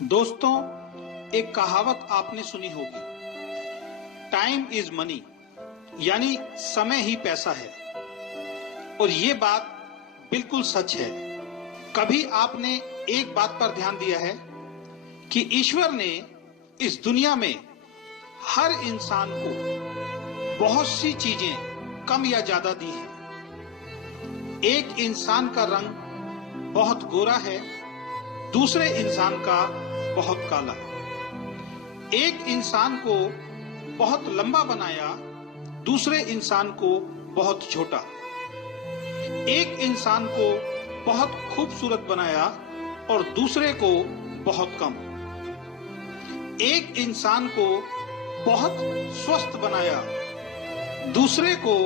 दोस्तों, एक कहावत आपने सुनी होगी, टाइम इज मनी, यानी समय ही पैसा है। और ये बात बिल्कुल सच है। कभी आपने एक बात पर ध्यान दिया है कि ईश्वर ने इस दुनिया में हर इंसान को बहुत सी चीजें कम या ज्यादा दी हैं। एक इंसान का रंग बहुत गोरा है, दूसरे इंसान का बहुत काला। एक इंसान को बहुत लंबा बनाया, दूसरे इंसान को बहुत छोटा। एक इंसान को बहुत खूबसूरत बनाया और दूसरे को बहुत कम। एक इंसान को बहुत स्वस्थ बनाया, दूसरे को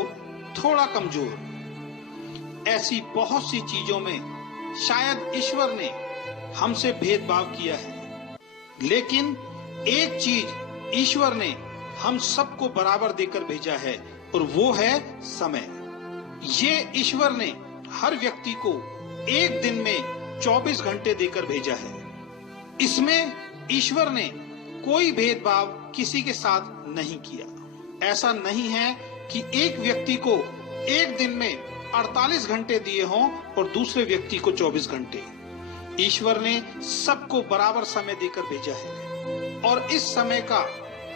थोड़ा कमजोर। ऐसी बहुत सी चीजों में शायद ईश्वर ने हमसे भेदभाव किया है, लेकिन एक चीज ईश्वर ने हम सबको बराबर देकर भेजा है और वो है समय। ये ईश्वर ने हर व्यक्ति को एक दिन में 24 घंटे देकर भेजा है। इसमें ईश्वर ने कोई भेदभाव किसी के साथ नहीं किया। ऐसा नहीं है कि एक व्यक्ति को एक दिन में 48 घंटे दिए हों और दूसरे व्यक्ति को 24 घंटे। ईश्वर ने सबको बराबर समय देकर भेजा है और इस समय का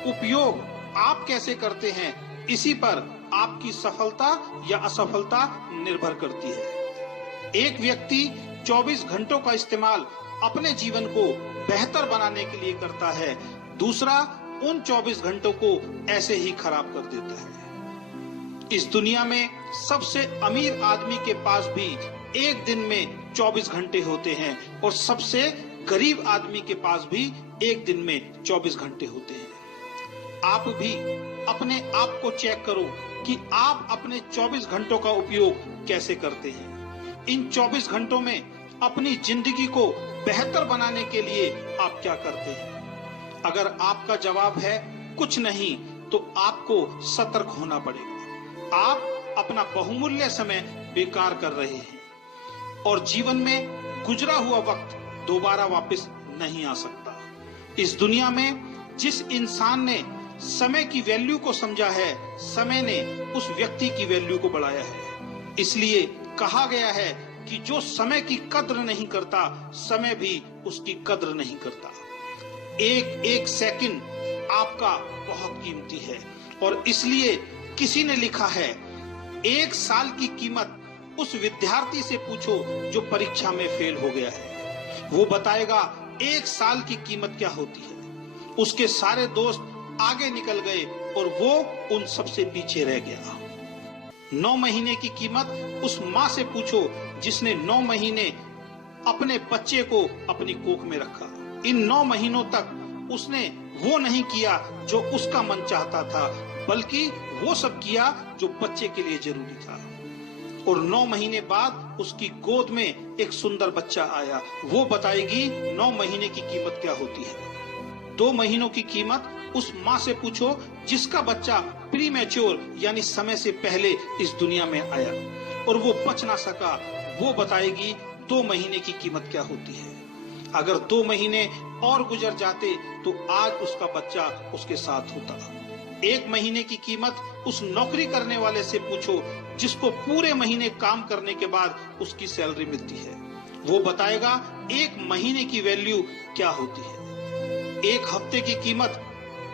उपयोग आप कैसे करते हैं, इसी पर आपकी सफलता या असफलता निर्भर करती है। एक व्यक्ति 24 घंटों का इस्तेमाल अपने जीवन को बेहतर बनाने के लिए करता है, दूसरा उन 24 घंटों को ऐसे ही खराब कर देता है। इस दुनिया में सबसे अमीर आदमी के पास भी एक दिन में 24 घंटे होते हैं और सबसे गरीब आदमी के पास भी एक दिन में 24 घंटे होते हैं। आप भी अपने आप को चेक करो कि आप अपने 24 घंटों का उपयोग कैसे करते हैं। इन 24 घंटों में अपनी जिंदगी को बेहतर बनाने के लिए आप क्या करते हैं। अगर आपका जवाब है कुछ नहीं, तो आपको सतर्क होना पड़ेगा। आप अपना बहुमूल्य समय बेकार कर रहे हैं और जीवन में गुजरा हुआ वक्त दोबारा वापस नहीं आ सकता। इस दुनिया में जिस इंसान ने समय की वैल्यू को समझा है, समय ने उस व्यक्ति की वैल्यू को बढ़ाया है। इसलिए कहा गया है कि जो समय की कद्र नहीं करता, समय भी उसकी कद्र नहीं करता। एक एक सेकंड आपका बहुत कीमती है और इसलिए किसी ने लिखा है, एक साल की कीमत उस विद्यार्थी से पूछो जो परीक्षा में फेल हो गया है। वो बताएगा एक साल की कीमत क्या होती है। उसके सारे दोस्त आगे निकल गए और वो उन सबसे पीछे रह गया। 9 महीने की कीमत उस माँ से पूछो जिसने 9 महीने अपने बच्चे को अपनी कोख में रखा। इन 9 महीनों तक उसने वो नहीं किया जो उसका मन चाहता था, बल्कि वो सब किया जो बच्चे के लिए जरूरी था। और 9 महीने बाद उसकी गोद में एक सुंदर बच्चा आया। वो बताएगी 9 महीने की कीमत क्या होती है। 2 महीनों की कीमत उस माँ से पूछो जिसका बच्चा प्रीमैच्योर यानी समय से पहले इस दुनिया में आया और वो बच ना सका। वो बताएगी 2 महीने की कीमत क्या होती है। अगर 2 महीने और गुजर जाते तो आज उसका बच्चा उसके साथ होता। 1 महीने की कीमत उस नौकरी करने वाले से पूछो जिसको पूरे महीने काम करने के बाद उसकी सैलरी मिलती है। वो बताएगा 1 महीने की वैल्यू क्या होती है। 1 हफ्ते की कीमत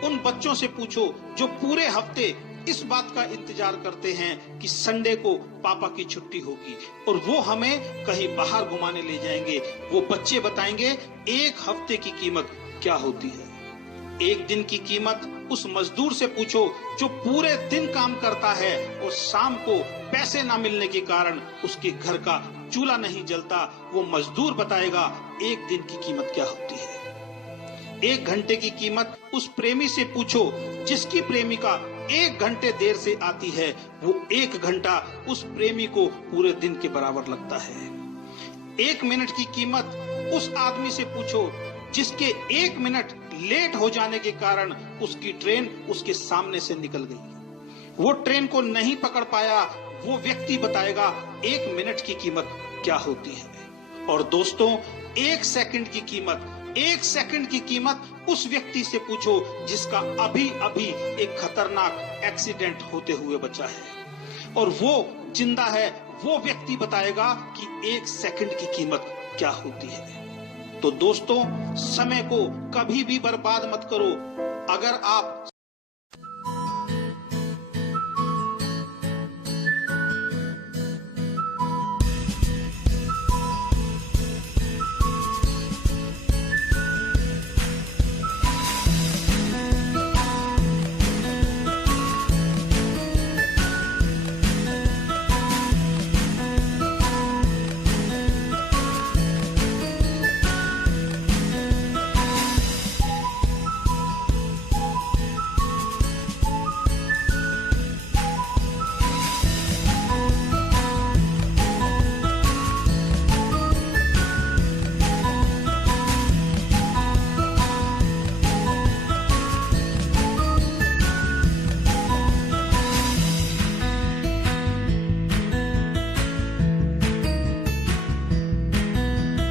उन बच्चों से पूछो जो पूरे हफ्ते इस बात का इंतजार करते हैं कि संडे को पापा की छुट्टी होगी और वो हमें कहीं बाहर घुमाने ले जाएंगे। वो बच्चे बताएंगे 1 हफ्ते की कीमत क्या होती है। 1 दिन की कीमत उस मजदूर से पूछो जो पूरे दिन काम करता है और शाम को पैसे ना मिलने के कारण उसके घर का चूल्हा नहीं जलता। वो मजदूर बताएगा 1 दिन की कीमत क्या होती है। 1 घंटे की कीमत उस प्रेमी से पूछो जिसकी प्रेमिका 1 घंटे देर से आती है। वो 1 घंटा उस प्रेमी को पूरे दिन के बराबर लगता है। 1 मिनट की कीमत उस आदमी से पूछो जिसके 1 मिनट लेट हो जाने के कारण उसकी ट्रेन उसके सामने से निकल गई। वो ट्रेन को नहीं पकड़ पाया। वो व्यक्ति बताएगा 1 मिनट की कीमत क्या होती है। और दोस्तों, 1 सेकंड की कीमत एक सेकंड की कीमत उस व्यक्ति से पूछो जिसका अभी अभी एक खतरनाक एक्सीडेंट होते हुए बचा है, और वो जिंदा है। वो व्यक्ति बताएगा कि एक सेकंड की कीमत क्या होती है। तो दोस्तों, समय को कभी भी बर्बाद मत करो। अगर आप